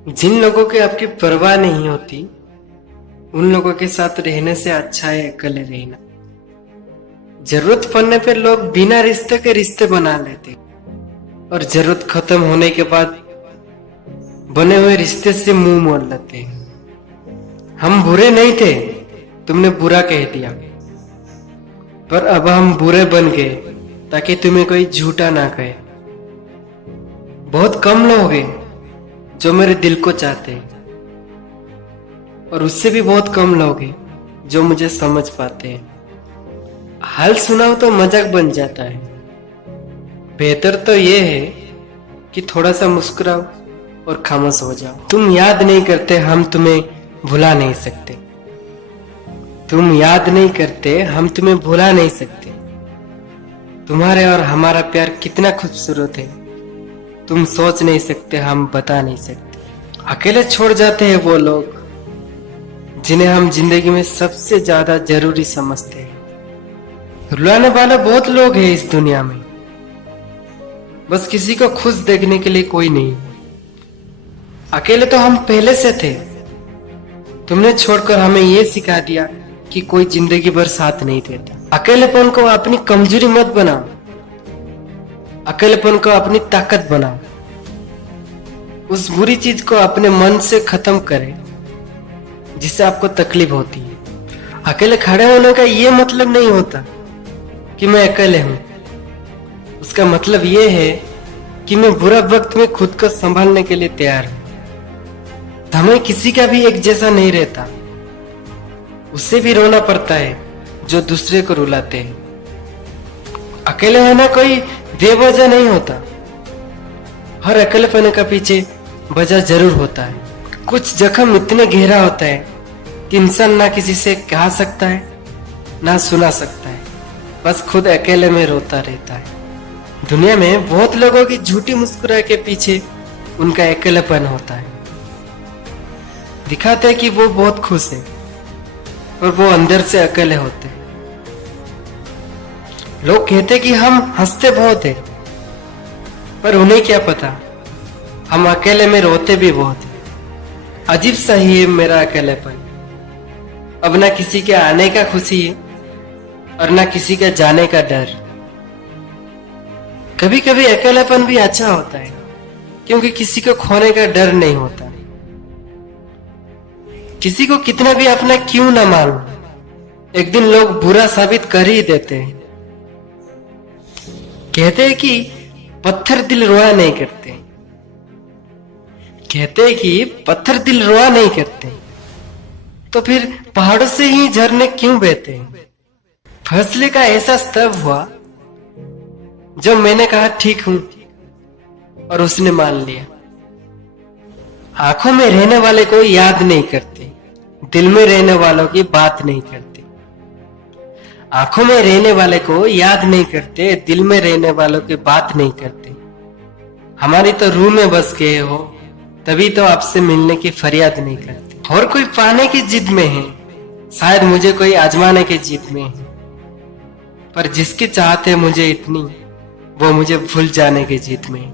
जिन लोगों की आपकी परवाह नहीं होती उन लोगों के साथ रहने से अच्छा है अकेले रहना। जरूरत पड़ने पर लोग बिना रिश्ते के रिश्ते बना लेते और जरूरत खत्म होने के बाद बने हुए रिश्ते से मुंह मोड़ लेते हैं। हम बुरे नहीं थे, तुमने बुरा कह दिया, पर अब हम बुरे बन गए ताकि तुम्हें कोई झूठा ना कहे। बहुत कम लोग हैं जो मेरे दिल को चाहते हैं और उससे भी बहुत कम लोग हैं जो मुझे समझ पाते हैं। हाल सुनाओ तो मजाक बन जाता है। बेहतर तो ये है कि थोड़ा सा मुस्कुराओ और खामोश हो जाओ। तुम याद नहीं करते, हम तुम्हें भुला नहीं सकते। तुम याद नहीं करते, हम तुम्हें भुला नहीं सकते। तुम्हारे और हमारा प्यार कितना खूबसूरत है, तुम सोच नहीं सकते, हम बता नहीं सकते। अकेले छोड़ जाते हैं वो लोग जिन्हें हम जिंदगी में सबसे ज्यादा जरूरी समझते हैं। रुलाने वाले बहुत लोग हैं इस दुनिया में, बस किसी को खुश देखने के लिए कोई नहीं। अकेले तो हम पहले से थे, तुमने छोड़कर हमें ये सिखा दिया कि कोई जिंदगी भर साथ नहीं देता। अकेलेपन को अपनी कमजोरी मत बनाओ, अकेलेपन को अपनी ताकत बनाओ। उस बुरी चीज को अपने मन से खत्म करें जिससे आपको तकलीफ होती है। अकेले खड़े होने का ये मतलब नहीं होता कि मैं अकेले हूं। उसका मतलब ये है कि मैं बुरा वक्त में खुद को संभालने के लिए तैयार हूं। समय किसी का भी एक जैसा नहीं रहता, उससे भी रोना पड़ता है जो दूसरे को रुलाते हैं। अकेले होना कोई बेवजह नहीं होता, हर अकेलेपन का पीछे वजह जरूर होता है। कुछ जख्म इतने गहरा होता है कि इंसान ना किसी से कह सकता है ना सुना सकता है, बस खुद अकेले में रोता रहता है। दुनिया में बहुत लोगों की झूठी मुस्कुराहट के पीछे उनका अकेलेपन होता है। दिखाते हैं कि वो बहुत खुश है और वो अंदर से अकेले होते हैं। लोग कहते कि हम हंसते बहुत है, पर उन्हें क्या पता हम अकेले में रोते भी बहुत है। अजीब सा ही है मेरा अकेलेपन। अब ना किसी के आने का खुशी है और ना किसी का जाने का डर। कभी कभी अकेलापन भी अच्छा होता है क्योंकि किसी को खोने का डर नहीं होता। किसी को कितना भी अपना क्यों ना मानो, एक दिन लोग बुरा साबित कर ही देते हैं। कहते हैं कि पत्थर दिल रोया नहीं करते, कहते हैं कि पत्थर दिल रोया नहीं करते, तो फिर पहाड़ों से ही झरने क्यों बहते हैं। फैसले का एहसास तब हुआ जब मैंने कहा ठीक हूं और उसने मान लिया। आंखों में रहने वाले को याद नहीं करते, दिल में रहने वालों की बात नहीं करते। आंखों में रहने वाले को याद नहीं करते, दिल में रहने वालों की बात नहीं करते। हमारी तो रूह में बस गए हो, तभी तो आपसे मिलने की फरियाद नहीं करते। और कोई पाने की जिद में है, शायद मुझे कोई आजमाने की जिद में है, पर जिसकी चाहत है मुझे इतनी, वो मुझे भूल जाने की जिद में है।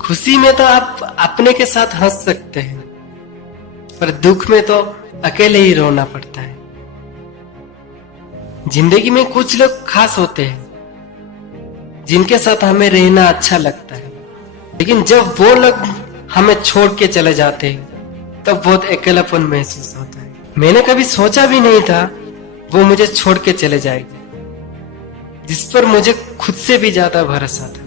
खुशी में तो आप अपने के साथ हंस सकते हैं, पर दुख में तो अकेले ही रोना पड़ता है। जिंदगी में कुछ लोग खास होते हैं जिनके साथ हमें रहना अच्छा लगता है, लेकिन जब वो लोग हमें छोड़ के चले जाते हैं तब बहुत अकेलापन महसूस होता है। मैंने कभी सोचा भी नहीं था वो मुझे छोड़ के चले जाएगी, जिस पर मुझे खुद से भी ज्यादा भरोसा था।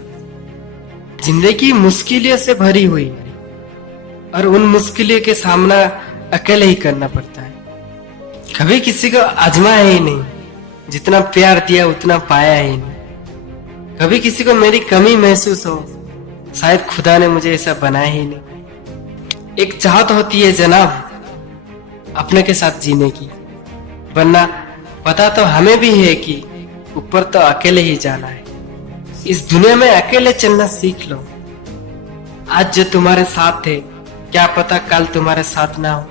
जिंदगी मुश्किलों से भरी हुई है और उन मुश्किलों के सामना अकेले ही करना पड़ता है। कभी किसी को आजमाया ही नहीं, जितना प्यार दिया उतना पाया ही नहीं। कभी किसी को मेरी कमी महसूस हो, शायद खुदा ने मुझे ऐसा बनाया ही नहीं। एक चाहत होती है जनाब अपने के साथ जीने की, वरना पता तो हमें भी है कि ऊपर तो अकेले ही जाना है। इस दुनिया में अकेले चलना सीख लो। आज जो तुम्हारे साथ है क्या पता कल तुम्हारे साथ ना हो।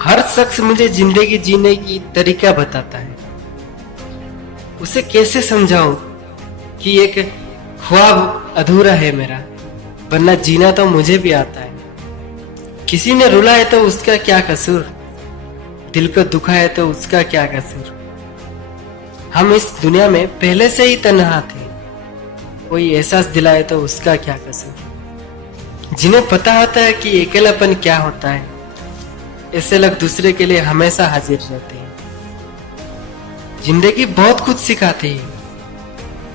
हर शख्स मुझे जिंदगी जीने की तरीका बताता है, उसे कैसे समझाऊं कि एक ख्वाब अधूरा है मेरा, वरना जीना तो मुझे भी आता है। किसी ने रुला है तो उसका क्या कसूर, दिल को दुखा है तो उसका क्या कसूर। हम इस दुनिया में पहले से ही तन्हा थे, कोई एहसास दिलाए तो उसका क्या कसूर। जिन्हें पता होता है कि अकेलापन क्या होता है, ऐसे लोग दूसरे के लिए हमेशा हाजिर रहते हैं। जिंदगी बहुत कुछ सिखाती है,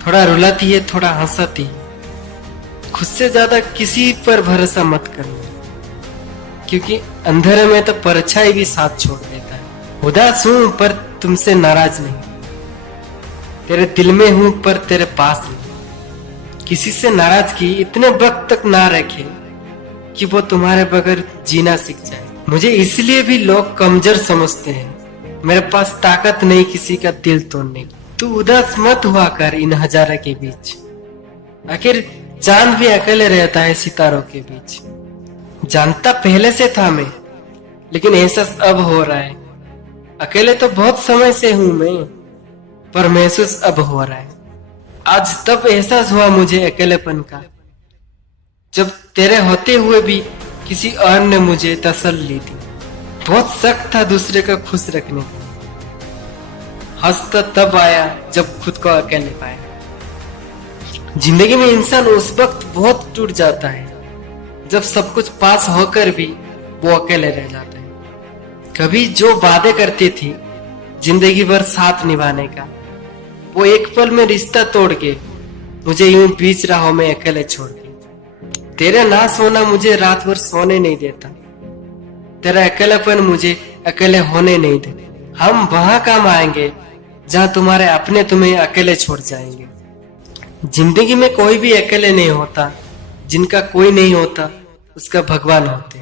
थोड़ा रुलाती है, थोड़ा हंसाती है। खुद से ज्यादा किसी पर भरोसा मत करना, क्योंकि अंधेरे में तो परछाई भी साथ छोड़ देता है। उदास हूं पर तुमसे नाराज नहीं, तेरे दिल में हूं पर तेरे पास नहीं। किसी से नाराजगी इतने वक्त तक ना रखे कि वो तुम्हारे बगैर जीना सीख जाए। मुझे इसलिए भी लोग कमजोर समझते हैं, मेरे पास ताकत नहीं किसी का दिल तोड़ने की। तू उदास मत हुआ कर इन हजारों के बीच, आखिर चांद भी अकेले रहता है सितारों के बीच। जानता पहले से था मैं, लेकिन एहसास अब हो रहा है। अकेले तो बहुत समय से हूं मैं, पर महसूस अब हो रहा है। आज तब एहसास हुआ मुझे अकेलेपन का, जब तेरे होते हुए भी किसी और ने मुझे तसल्ली दी। बहुत सख्त था दूसरे को खुश रखने का, हंसता तब आया जब खुद को अकेले पाया। जिंदगी में इंसान उस वक्त बहुत टूट जाता है जब सब कुछ पास होकर भी वो अकेले रह जाता है। कभी जो वादे करती थी जिंदगी भर साथ निभाने का, वो एक पल में रिश्ता तोड़ के मुझे यूं बीच राहों में अकेले छोड़ के। तेरे ना सोना मुझे रात भर सोने नहीं देता, तेरा अकेलापन मुझे अकेले होने नहीं देता। हम वहां काम आएंगे जहां तुम्हारे अपने तुम्हें अकेले छोड़ जाएंगे। जिंदगी में कोई भी अकेले नहीं होता, जिनका कोई नहीं होता उसका भगवान होते।